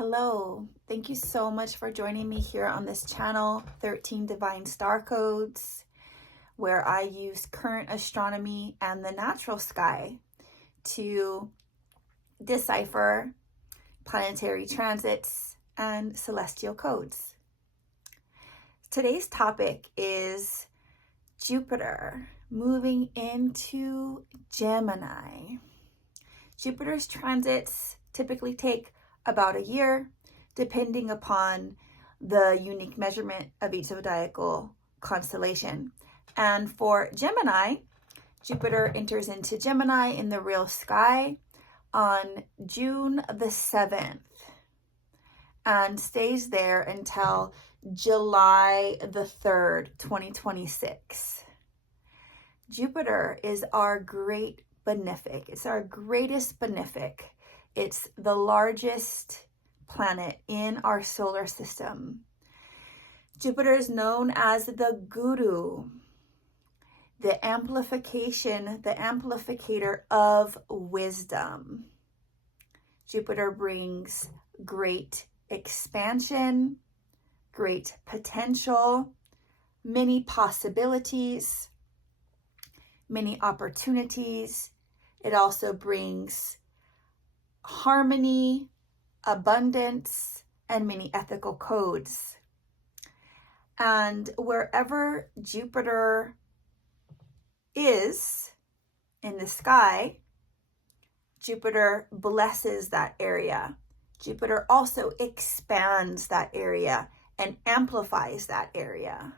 Hello, thank you so much for joining me here on this channel, 13 Divine Star Codes, where I use current astronomy and the natural sky to decipher planetary transits and celestial codes. Today's topic is Jupiter moving into Gemini. Jupiter's transits typically take about a year, depending upon the unique measurement of each zodiacal constellation. And for Gemini, Jupiter enters into Gemini in the real sky on June the 7th and stays there until July the 3rd, 2026. Jupiter is our great benefic. It's our greatest benefic. It's the largest planet in our solar system. Jupiter is known as the guru, the amplificator of wisdom. Jupiter brings great expansion, great potential, many possibilities, many opportunities. It also brings harmony, abundance, and many ethical codes. And wherever Jupiter is in the sky, Jupiter blesses that area. Jupiter also expands that area and amplifies that area.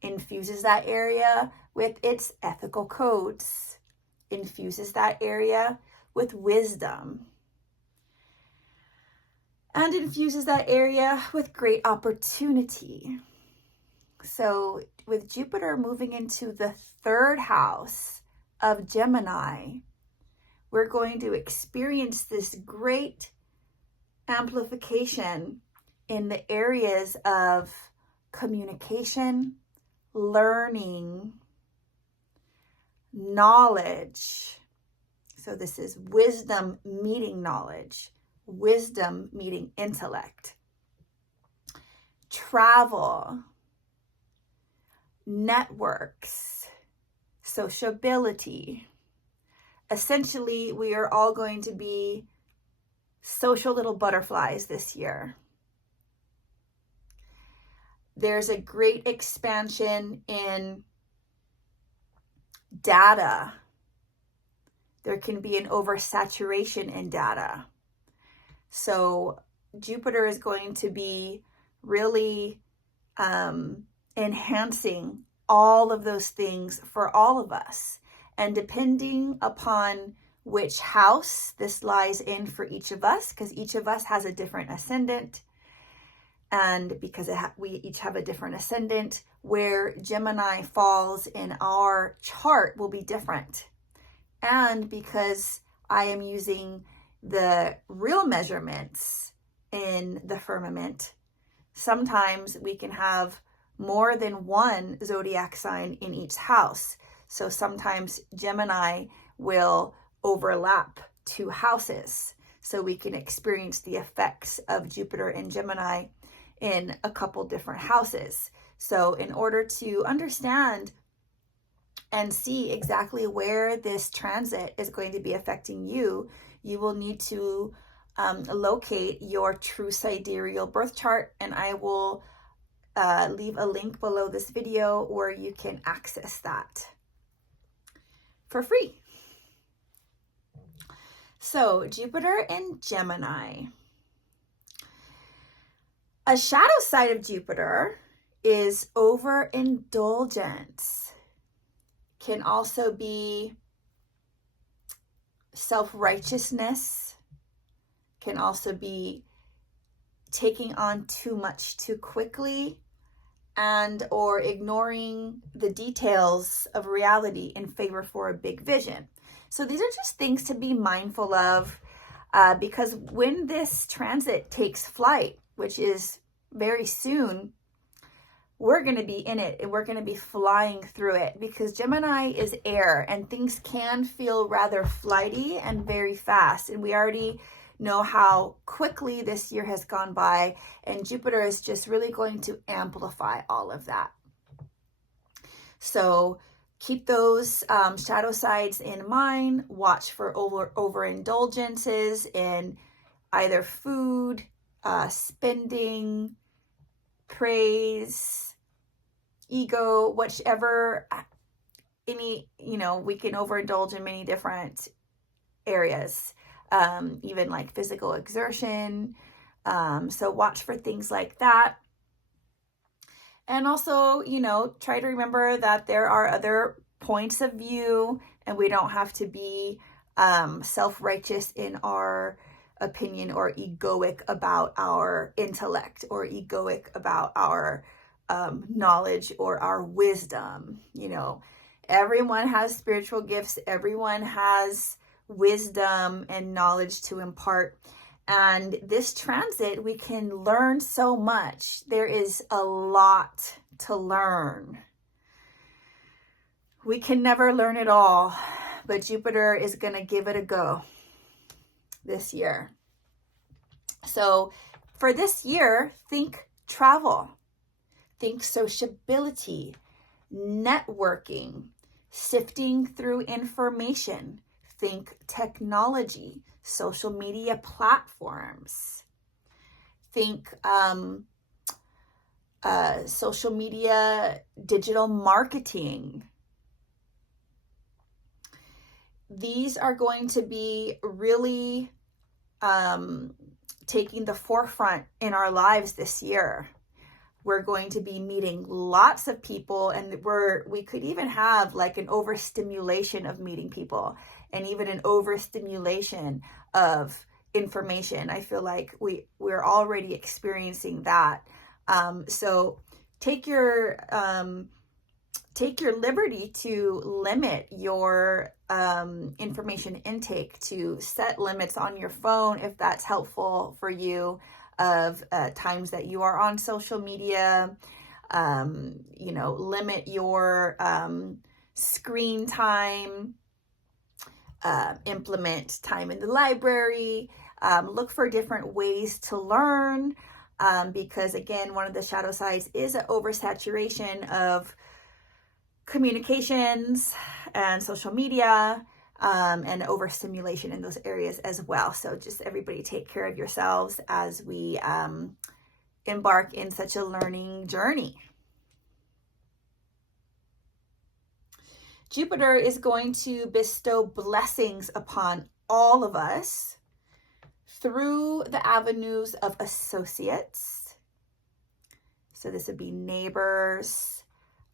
Infuses that area with its ethical codes. Infuses that area with wisdom, and infuses that area with great opportunity. So with Jupiter moving into the third house of Gemini, we're going to experience this great amplification in the areas of communication, learning, knowledge. So this is wisdom meeting knowledge, wisdom meeting intellect, travel, networks, sociability. Essentially, we are all going to be social little butterflies this year. There's a great expansion in data. There can be an oversaturation in data. So Jupiter is going to be really enhancing all of those things for all of us. And depending upon which house this lies in for each of us, because each of us has a different ascendant, and because we each have a different ascendant, where Gemini falls in our chart will be different. And because I am using the real measurements in the firmament, sometimes we can have more than one zodiac sign in each house. So sometimes Gemini will overlap two houses. So we can experience the effects of Jupiter and Gemini in a couple different houses. So in order to understand and see exactly where this transit is going to be affecting you, you will need to locate your true sidereal birth chart, and I will leave a link below this video where you can access that for free. So Jupiter in Gemini. A shadow side of Jupiter is overindulgence. Can also be self-righteousness, can also be taking on too much too quickly, and or ignoring the details of reality in favor for a big vision. So these are just things to be mindful of because when this transit takes flight, which is very soon, we're going to be in it and we're going to be flying through it, because Gemini is air and things can feel rather flighty and very fast. And we already know how quickly this year has gone by, and Jupiter is just really going to amplify all of that. So keep those shadow sides in mind. Watch for overindulgences in either food, spending, praise, ego, whichever, we can overindulge in many different areas, even like physical exertion. So watch for things like that. And also, try to remember that there are other points of view, and we don't have to be self-righteous in our opinion or egoic about our intellect or egoic about our knowledge or our wisdom. Everyone has spiritual gifts. Everyone has wisdom and knowledge to impart. And this transit, we can learn so much. There is a lot to learn. We can never learn it all, but Jupiter is going to give it a go this year. So for this year, think travel, think sociability, networking, sifting through information, think technology, social media platforms, think social media, digital marketing. These are going to be really taking the forefront in our lives this year. We're going to be meeting lots of people, and we could even have like an overstimulation of meeting people, and even an overstimulation of information. I feel like we're already experiencing that. So take your liberty to limit your information intake, to set limits on your phone if that's helpful for you, of times that you are on social media. Limit your screen time, implement time in the library, look for different ways to learn, because again, one of the shadow sides is an oversaturation of communications and social media, and overstimulation in those areas as well. So just everybody take care of yourselves as we embark in such a learning journey. Jupiter is going to bestow blessings upon all of us through the avenues of associates. So this would be neighbors,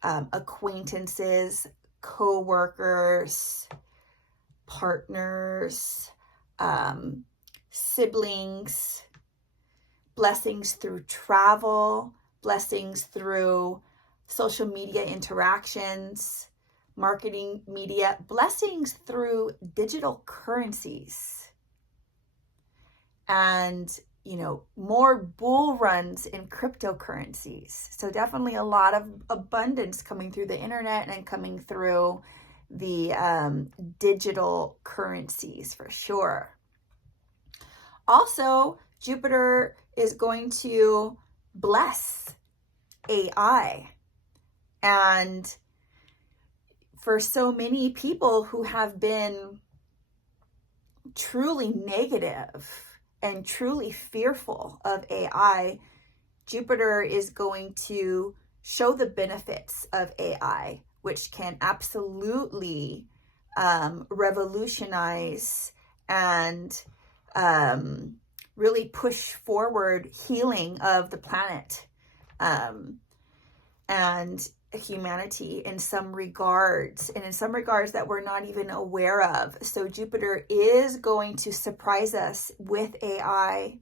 acquaintances, co-workers, partners, siblings, blessings through travel, blessings through social media interactions, marketing media, blessings through digital currencies, and more bull runs in cryptocurrencies. So definitely a lot of abundance coming through the internet and coming through the digital currencies for sure. Also, Jupiter is going to bless AI. And for so many people who have been truly negative and truly fearful of AI, Jupiter is going to show the benefits of AI, which can absolutely revolutionize and really push forward healing of the planet and humanity in some regards, and in some regards that we're not even aware of. So Jupiter is going to surprise us with AI,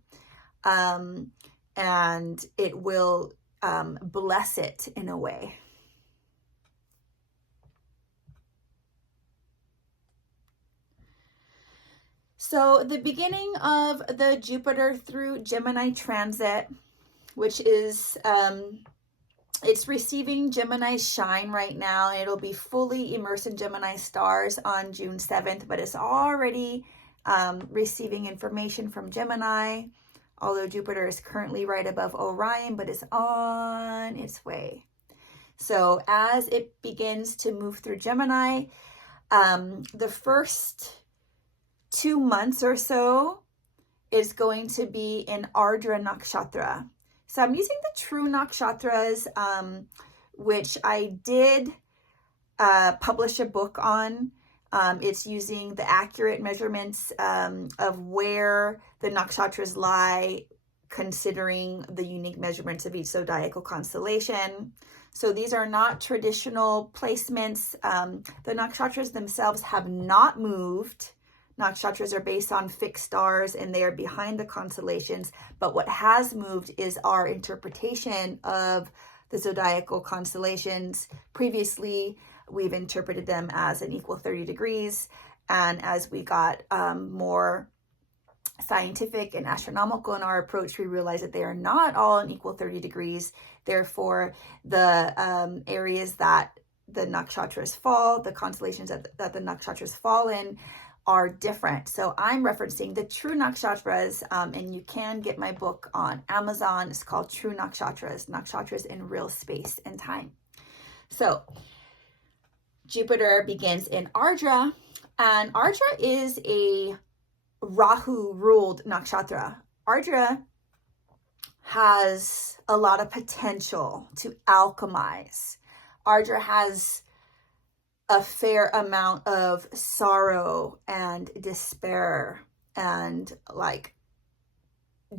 and it will bless it in a way. So the beginning of the Jupiter through Gemini transit, which is it's receiving Gemini's shine right now, and it'll be fully immersed in Gemini stars on June 7th, but it's already receiving information from Gemini, although Jupiter is currently right above Orion, but is on its way. So as it begins to move through Gemini, the first 2 months or so is going to be in Ardra Nakshatra. So I'm using the true nakshatras, which I did publish a book on. It's using the accurate measurements of where the nakshatras lie, considering the unique measurements of each zodiacal constellation. So these are not traditional placements. The nakshatras themselves have not moved. Nakshatras are based on fixed stars and they are behind the constellations. But what has moved is our interpretation of the zodiacal constellations. Previously, we've interpreted them as an equal 30 degrees. And as we got more scientific and astronomical in our approach, we realized that they are not all an equal 30 degrees. Therefore, the areas that the nakshatras fall, the constellations that the nakshatras fall in, are different. So I'm referencing the true nakshatras, and you can get my book on Amazon. It's called True Nakshatras, Nakshatras in Real Space and Time. So Jupiter begins in Ardra, and Ardra is a Rahu-ruled nakshatra. Ardra has a lot of potential to alchemize. Ardra has a fair amount of sorrow and despair and like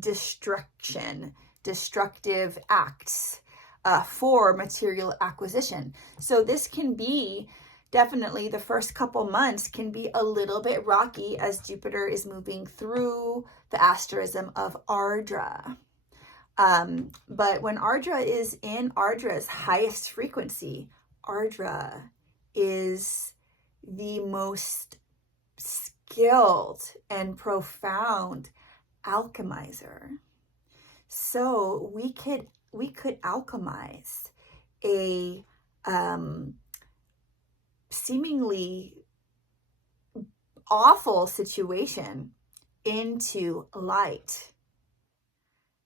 destructive acts for material acquisition. So this can be definitely, the first couple months can be a little bit rocky as Jupiter is moving through the asterism of Ardra. But when Ardra is in Ardra's highest frequency, Ardra is the most skilled and profound alchemizer. So we could alchemize a seemingly awful situation into light.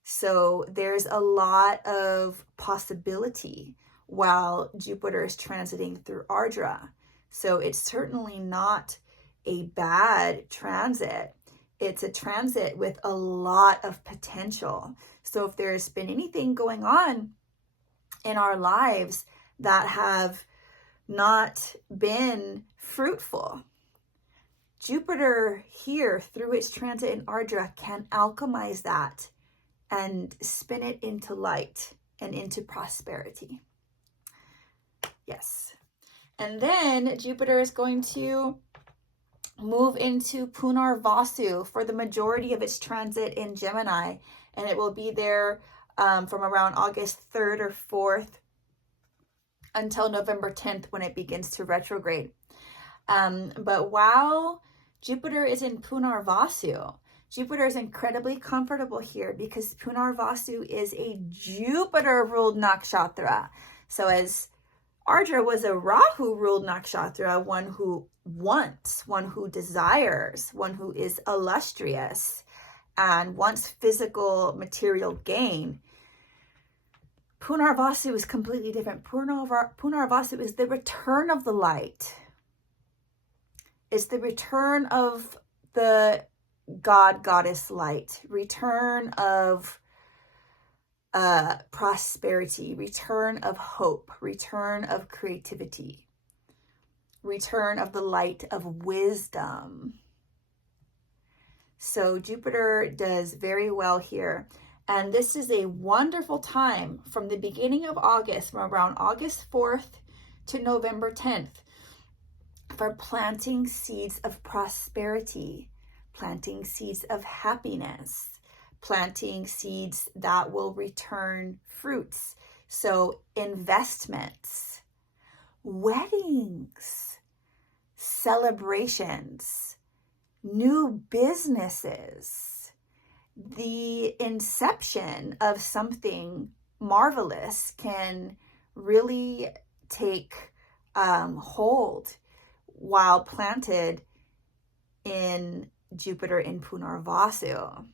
So there's a lot of possibility while Jupiter is transiting through Ardra. So it's certainly not a bad transit. It's a transit with a lot of potential. So if there's been anything going on in our lives that have not been fruitful, Jupiter here through its transit in Ardra can alchemize that and spin it into light and into prosperity. Yes. And then Jupiter is going to move into Punarvasu for the majority of its transit in Gemini. And it will be there from around August 3rd or 4th until November 10th when it begins to retrograde. But while Jupiter is in Punarvasu, Jupiter is incredibly comfortable here because Punarvasu is a Jupiter-ruled nakshatra. So as Ardra was a Rahu-ruled nakshatra, one who wants, one who desires, one who is illustrious and wants physical material gain. Punarvasu is completely different. Punarvasu is the return of the light. It's the return of the goddess light, return of prosperity, return of hope, return of creativity, return of the light of wisdom. So Jupiter does very well here. And this is a wonderful time from the beginning of August, from around August 4th to November 10th, for planting seeds of prosperity, planting seeds of happiness, planting seeds that will return fruits. So investments, weddings, celebrations, new businesses, the inception of something marvelous can really take hold while planted in Jupiter in Punarvasu.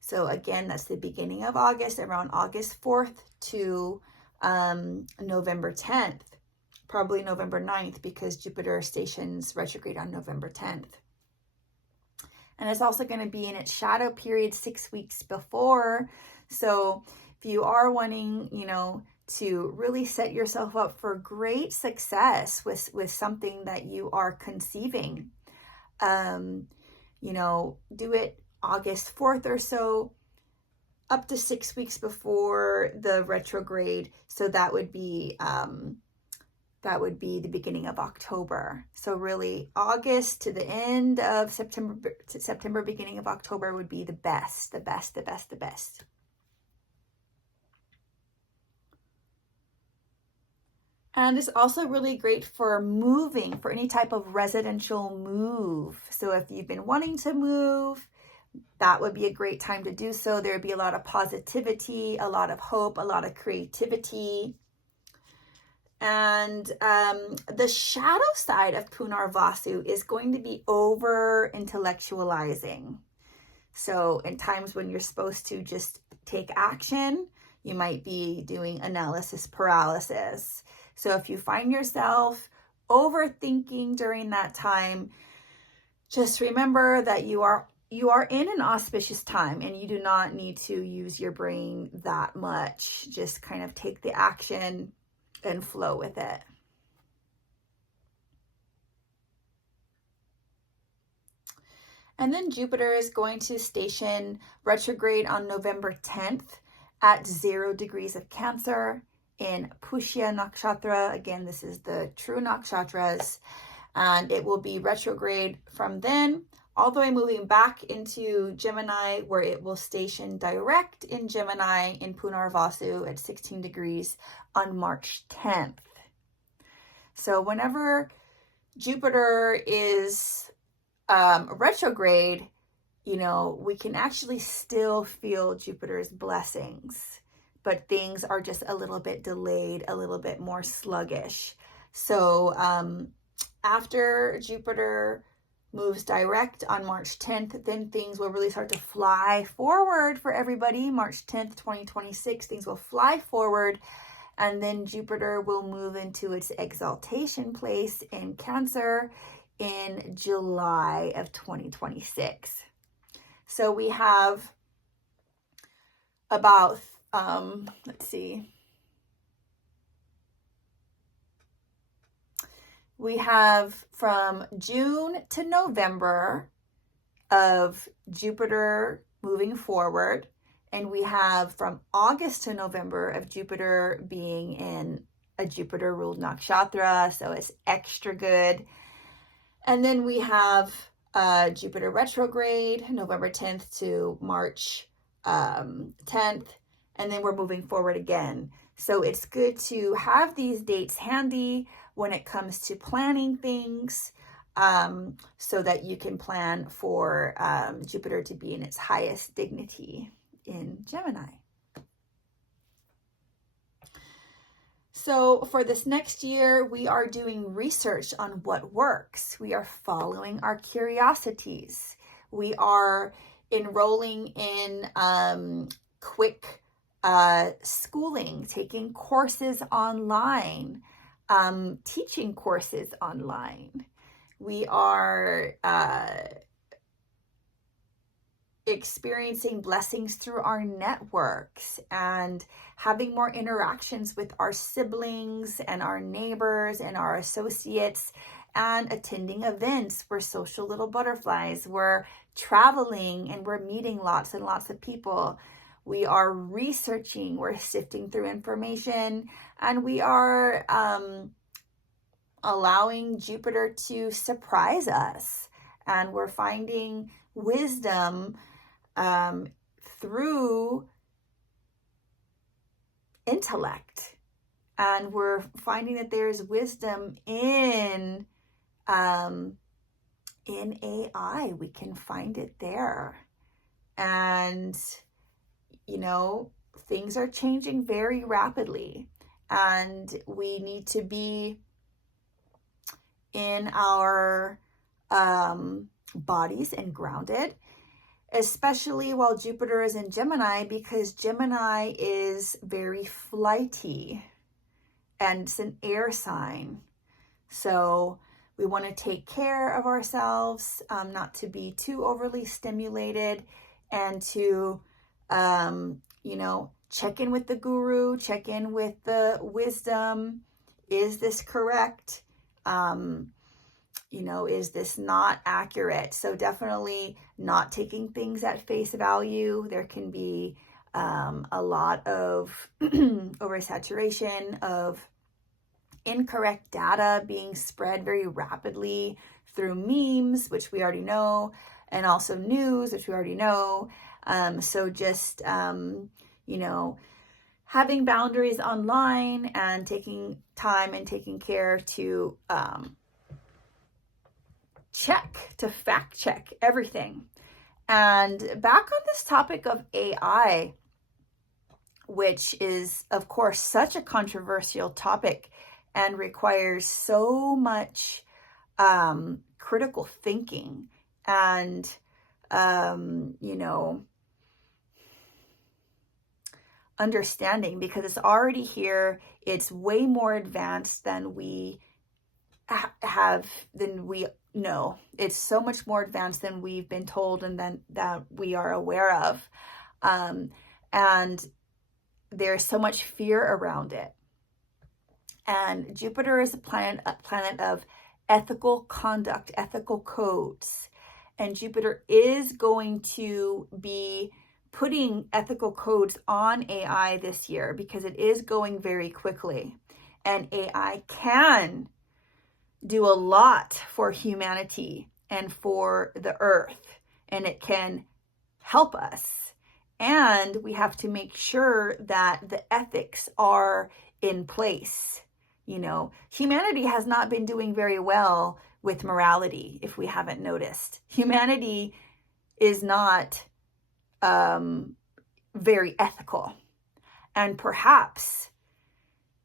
So again, that's the beginning of August, around August 4th to November 10th, probably November 9th, because Jupiter stations retrograde on November 10th. And it's also going to be in its shadow period 6 weeks before. So if you are wanting, to really set yourself up for great success with something that you are conceiving, do it August 4th or so, up to 6 weeks before the retrograde. So that would be the beginning of October. So really August to the end of September, beginning of October would be the best. And it's also really great for moving, for any type of residential move. So if you've been wanting to move, that would be a great time to do so. There would be a lot of positivity, a lot of hope, a lot of creativity. And the shadow side of Punarvasu is going to be over intellectualizing. So in times when you're supposed to just take action, you might be doing analysis paralysis. So if you find yourself overthinking during that time, just remember that you are in an auspicious time and you do not need to use your brain that much. Just kind of take the action and flow with it. And then Jupiter is going to station retrograde on November 10th at 0 degrees of Cancer in Pushya Nakshatra. Again, this is the true nakshatras, and it will be retrograde from then all the way moving back into Gemini, where it will station direct in Gemini in Punarvasu at 16 degrees on March 10th. So whenever Jupiter is retrograde, we can actually still feel Jupiter's blessings, but things are just a little bit delayed, a little bit more sluggish. So after Jupiter moves direct on March 10th, then things will really start to fly forward for everybody. March 10th, 2026, things will fly forward. And then Jupiter will move into its exaltation place in Cancer in July of 2026. So we have about, we have from June to November of Jupiter moving forward. And we have from August to November of Jupiter being in a Jupiter ruled nakshatra. So it's extra good. And then we have Jupiter retrograde, November 10th to March 10th. And then we're moving forward again. So it's good to have these dates handy when it comes to planning things, so that you can plan for Jupiter to be in its highest dignity in Gemini. So for this next year, we are doing research on what works. We are following our curiosities. We are enrolling in quick schooling, taking courses online, teaching courses online. We are experiencing blessings through our networks and having more interactions with our siblings and our neighbors and our associates, and attending events. We're social little butterflies. We're traveling and we're meeting lots and lots of people. We are researching, we're sifting through information, and we are allowing Jupiter to surprise us. And we're finding wisdom through intellect. And we're finding that there's wisdom in AI. We can find it there. And things are changing very rapidly, and we need to be in our bodies and grounded, especially while Jupiter is in Gemini, because Gemini is very flighty and it's an air sign. So we want to take care of ourselves, not to be too overly stimulated, and to, check in with the guru, check in with the wisdom. Is this correct? Is this not accurate? So definitely not taking things at face value. There can be a lot of oversaturation of incorrect data being spread very rapidly through memes, which we already know, and also news, which we already know. So just, having boundaries online and taking time and taking care to fact check everything. And back on this topic of AI, which is, of course, such a controversial topic and requires so much critical thinking and, understanding, because it's already here. It's way more advanced than we know. It's so much more advanced than we've been told and then that we are aware of. And there's so much fear around it. And Jupiter is a planet of ethical conduct, ethical codes. And Jupiter is going to be putting ethical codes on AI this year because it is going very quickly. And AI can do a lot for humanity and for the earth, and it can help us. And we have to make sure that the ethics are in place. Humanity has not been doing very well with morality, if we haven't noticed. Humanity is not very ethical. And perhaps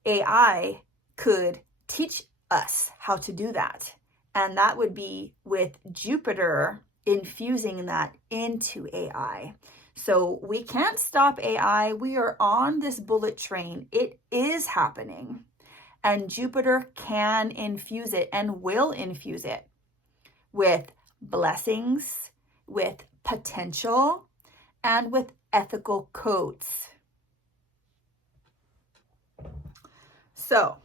AI could teach us how to do that. And that would be with Jupiter infusing that into AI. So we can't stop AI. We are on this bullet train. It is happening. And Jupiter can infuse it and will infuse it with blessings, with potential, and with ethical codes. So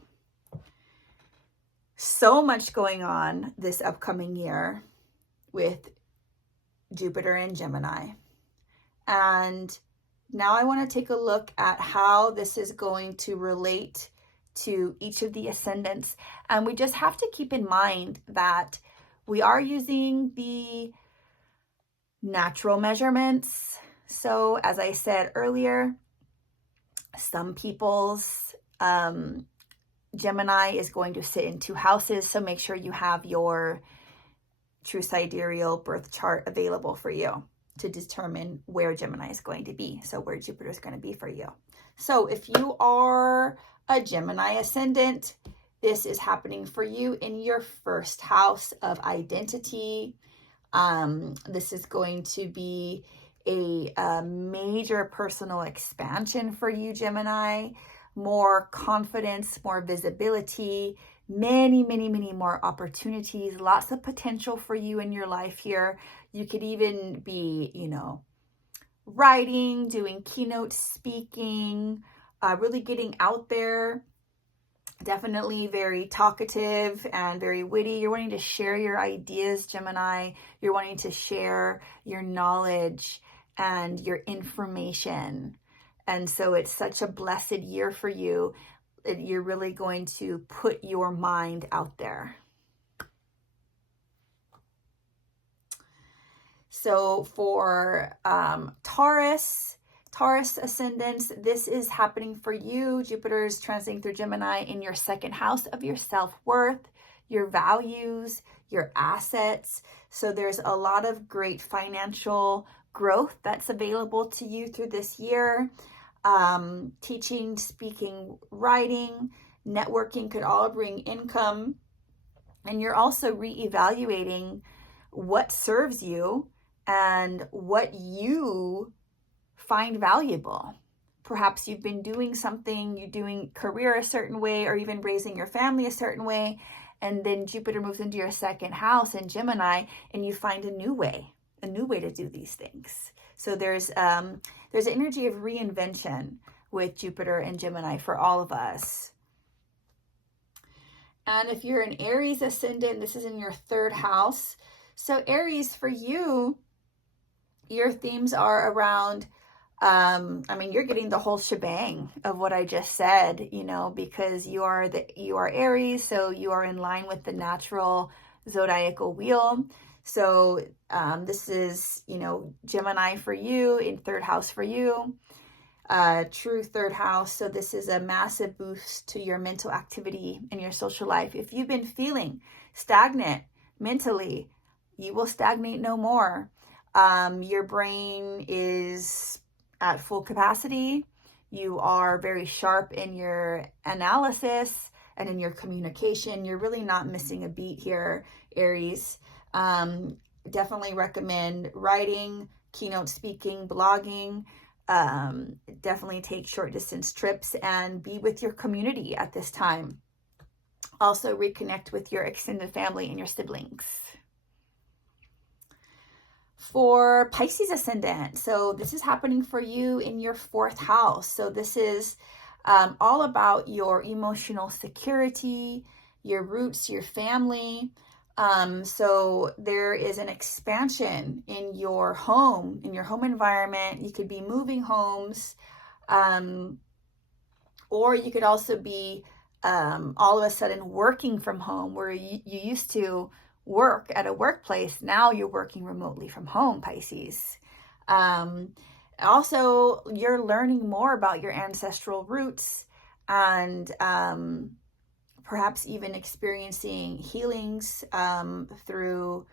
much going on this upcoming year with Jupiter in Gemini. And now I want to take a look at how this is going to relate to each of the ascendants. And we just have to keep in mind that we are using the natural measurements. So as I said earlier, some people's Gemini is going to sit in 2 houses. So make sure you have your true sidereal birth chart available for you to determine where Gemini is going to be. So where Jupiter is going to be for you. So if you are a Gemini ascendant, this is happening for you in your 1st house of identity. This is going to be a major personal expansion for you, Gemini. More confidence, more visibility, many more opportunities, lots of potential for you in your life here. You could even be, writing, doing keynote speaking, really getting out there. Definitely very talkative and very witty. You're wanting to share your ideas, Gemini. You're wanting to share your knowledge and your information. And so it's such a blessed year for you. You're really going to put your mind out there. So for Taurus ascendants, this is happening for you. Jupiter is transiting through Gemini in your 2nd house of your self-worth, your values, your assets. So there's a lot of great financial growth that's available to you through this year. Teaching, speaking, writing, networking could all bring income. And you're also reevaluating what serves you and what you find valuable. Perhaps you've been doing something, you're doing career a certain way, or even raising your family a certain way, and then Jupiter moves into your second house in Gemini, and you find a new way to do these things. So there's an energy of reinvention with Jupiter and Gemini for all of us. And if you're an Aries ascendant, this is in your third house. So Aries, for you, your themes are around, you're getting the whole shebang of what I just said, because you are Aries, so you are in line with the natural zodiacal wheel. So this is, Gemini for you, in third house for you, true third house. So this is a massive boost to your mental activity and your social life. If you've been feeling stagnant mentally, you will stagnate no more. Your brain is at full capacity. You are very sharp in your analysis and in your communication. You're really not missing a beat here, Aries. Definitely recommend writing, keynote speaking, blogging. Definitely take short distance trips and be with your community at this time. Also reconnect with your extended family and your siblings. For Pisces ascendant, so this is happening for you in your fourth house. So this is all about your emotional security, your roots, your family. So there is an expansion in your home environment. You could be moving homes, or you could also be all of a sudden working from home, where you used to work at a workplace. Now you're working remotely from home, Pisces. Also, you're learning more about your ancestral roots, and perhaps even experiencing healings through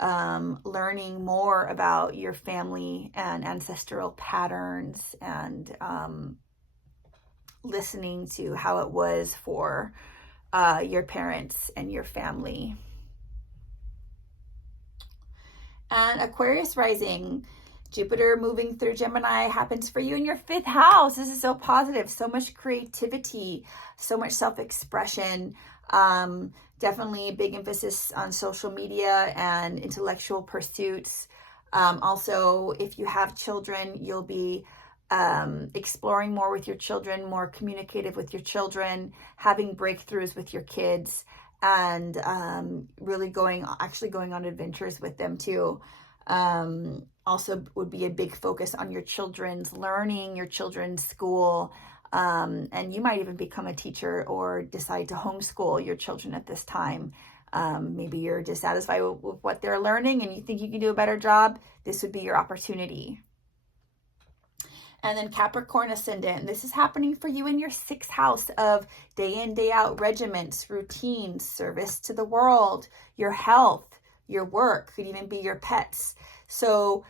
learning more about your family and ancestral patterns, and listening to how it was for your parents and your family. And Aquarius rising, Jupiter moving through Gemini happens for you in your fifth house. This is so positive, so much creativity, so much self-expression. Definitely a big emphasis on social media and intellectual pursuits. Also, if you have children, you'll be exploring more with your children, more communicative with your children, having breakthroughs with your kids, and really going on adventures with them too. Also would be a big focus on your children's learning, your children's school, and you might even become a teacher or decide to homeschool your children at this time. Maybe you're dissatisfied with what they're learning and you think you can do a better job. This would be your opportunity. And then Capricorn ascendant, this is happening for you in your sixth house of day in, day out regiments, routines, service to the world, your health, your work, could even be your pets. So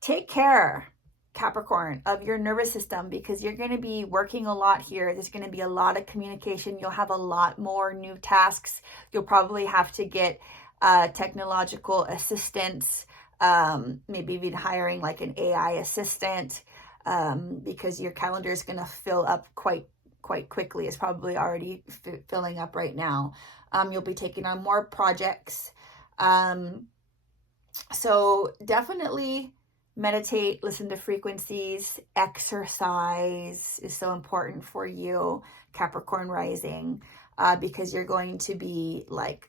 take care, Capricorn, of your nervous system, because you're going to be working a lot here. There's going to be a lot of communication. You'll have a lot more new tasks. You'll probably have to get technological assistance, maybe even hiring like an AI assistant, because your calendar is going to fill up quite quickly. It's probably already filling up right now. You'll be taking on more projects. So definitely meditate, listen to frequencies, exercise is so important for you, Capricorn rising, because you're going to be like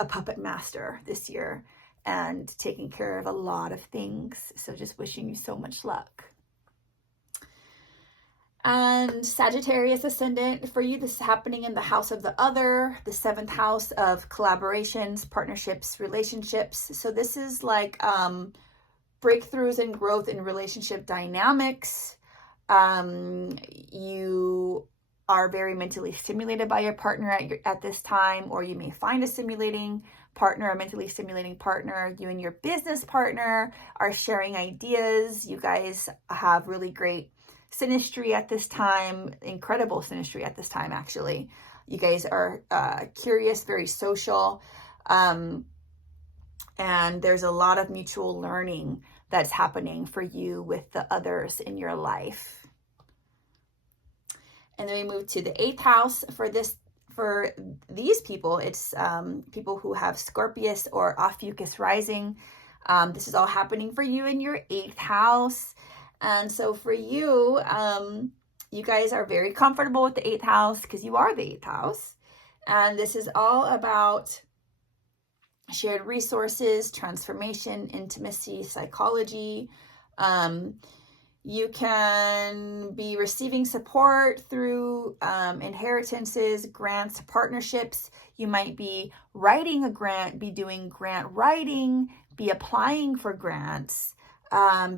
a puppet master this year and taking care of a lot of things. So just wishing you so much luck. And Sagittarius ascendant, for you, this is happening in the house of the other, the seventh house of collaborations, partnerships, relationships. So this is like breakthroughs and growth in relationship dynamics. You are very mentally stimulated by your partner at this time, or you may find a stimulating partner, a mentally stimulating partner. You and your business partner are sharing ideas. You guys have really great synastry at this time, incredible synastry at this time, actually. You guys are curious, very social. And there's a lot of mutual learning that's happening for you with the others in your life. And then we move to the 8th house. For these people, it's people who have Scorpius or Ophiuchus rising. This is all happening for you in your 8th house. And so for you, you guys are very comfortable with the 8th house because you are the 8th house. And this is all about shared resources, transformation, intimacy, psychology. You can be receiving support through inheritances, grants, partnerships. You might be writing a grant, be doing grant writing, be applying for grants,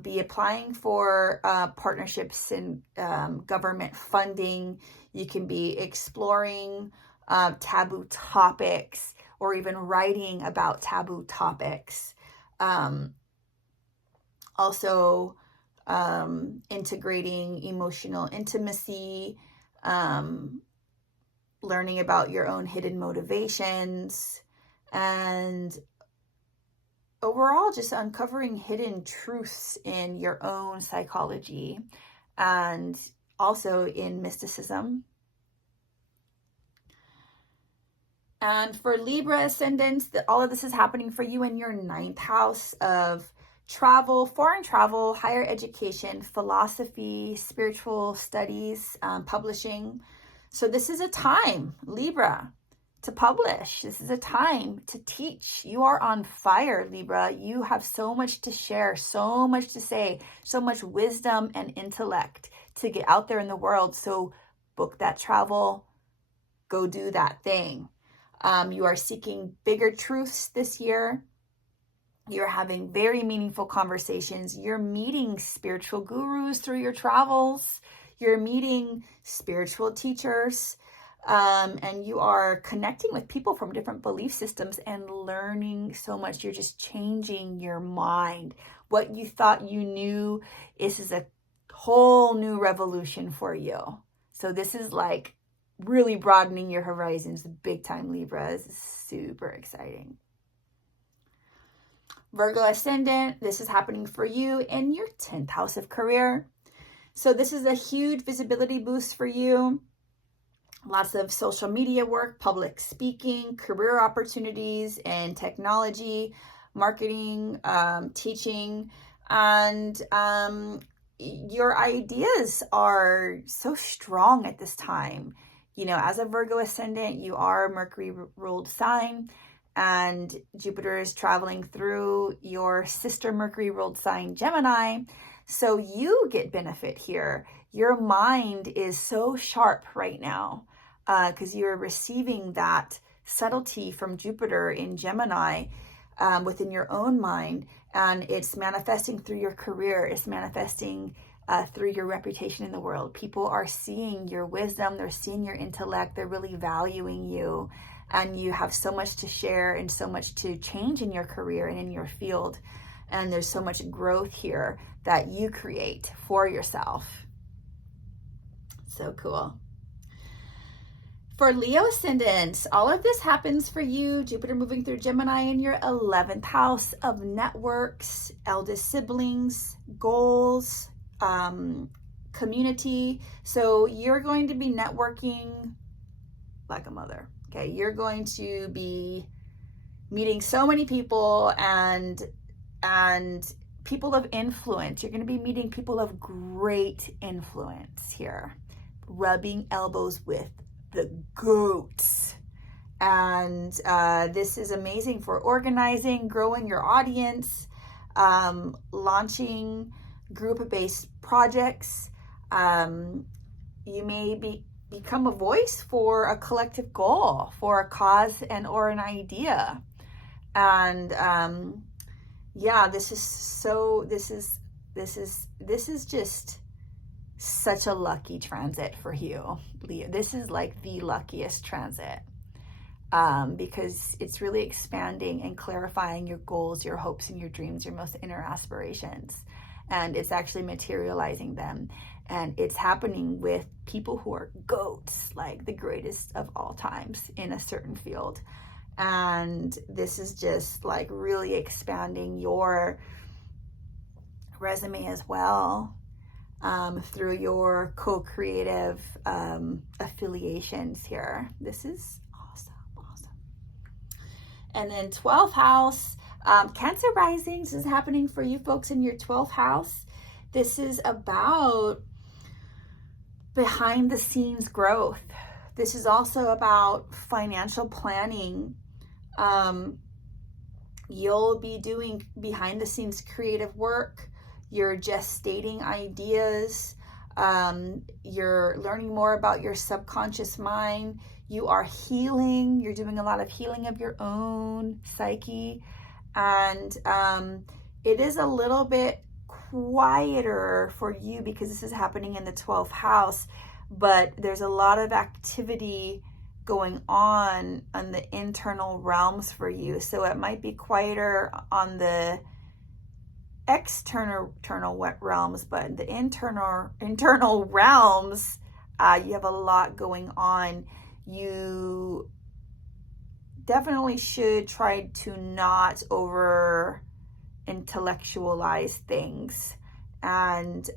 be applying for partnerships and government funding. You can be exploring taboo topics or even writing about taboo topics. Also, integrating emotional intimacy, learning about your own hidden motivations, and overall just uncovering hidden truths in your own psychology and also in mysticism. And for Libra ascendants, all of this is happening for you in your 9th house of travel, foreign travel, higher education, philosophy, spiritual studies, publishing. So this is a time, Libra, to publish. This is a time to teach. You are on fire, Libra. You have so much to share, so much to say, so much wisdom and intellect to get out there in the world. So book that travel, go do that thing. You are seeking bigger truths this year. You're having very meaningful conversations. You're meeting spiritual gurus through your travels. You're meeting spiritual teachers. And you are connecting with people from different belief systems and learning so much. You're just changing your mind. What you thought you knew, this is a whole new revolution for you. So this is like really broadening your horizons big time, Libra. This is super exciting. Virgo ascendant, this is happening for you in your 10th house of career. So this is a huge visibility boost for you. Lots of social media work, public speaking, career opportunities in technology, marketing, teaching, and your ideas are so strong at this time. You know, as a Virgo ascendant, you are a Mercury ruled sign, and Jupiter is traveling through your sister Mercury ruled sign, Gemini. So you get benefit here. Your mind is so sharp right now because you're receiving that subtlety from Jupiter in Gemini within your own mind. And it's manifesting through your career. It's manifesting through your reputation in the world. People are seeing your wisdom. They're seeing your intellect. They're really valuing you. And you have so much to share and so much to change in your career and in your field. And there's so much growth here that you create for yourself. So cool. For Leo ascendants, all of this happens for you. Jupiter moving through Gemini in your 11th house of networks, eldest siblings, goals, community. So you're going to be networking like a mother. Okay, you're going to be meeting so many people and people of influence. You're going to be meeting people of great influence here, rubbing elbows with the goats. And this is amazing for organizing, growing your audience, launching group-based projects. You may become a voice for a collective goal, for a cause and or an idea. And yeah, this is just such a lucky transit for you, Leo. This is like the luckiest transit because it's really expanding and clarifying your goals, your hopes, and your dreams, your most inner aspirations. And it's actually materializing them. And it's happening with people who are goats, like the greatest of all times in a certain field. And this is just like really expanding your resume as well, through your co-creative affiliations here. This is awesome. And then 12th house, Cancer rising. This is happening for you folks in your 12th house. This is about behind the scenes growth. This is also about financial planning. You'll be doing behind the scenes creative work. You're gestating ideas. You're learning more about your subconscious mind. You are healing. You're doing a lot of healing of your own psyche. And it is a little bit quieter for you because this is happening in the 12th house, but there's a lot of activity going on the internal realms for you. So it might be quieter on the external realms, but in the internal realms, you have a lot going on. You definitely should try to not over intellectualize things, and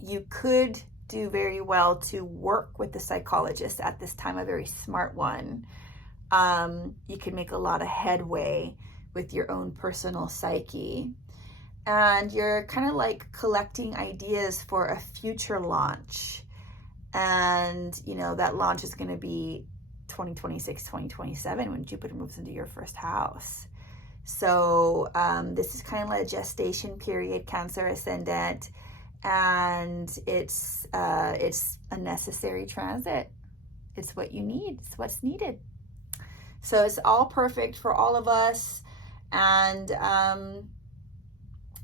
you could do very well to work with the psychologist at this time, a very smart one. You can make a lot of headway with your own personal psyche, and you're kind of like collecting ideas for a future launch, and you know that launch is going to be 2026, 2027 when Jupiter moves into your first house. So this is kind of like a gestation period, Cancer ascendant, and it's a necessary transit. It's what you need. It's what's needed. So it's all perfect for all of us. And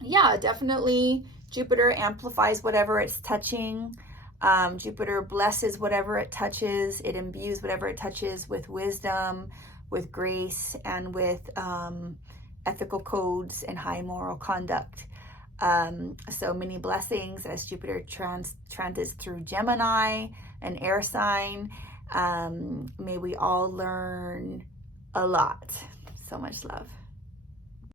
yeah, definitely Jupiter amplifies whatever it's touching. Jupiter blesses whatever it touches. It imbues whatever it touches with wisdom, with grace, and with ethical codes and high moral conduct. So many blessings as Jupiter transits through Gemini, an air sign. May we all learn a lot. So much love.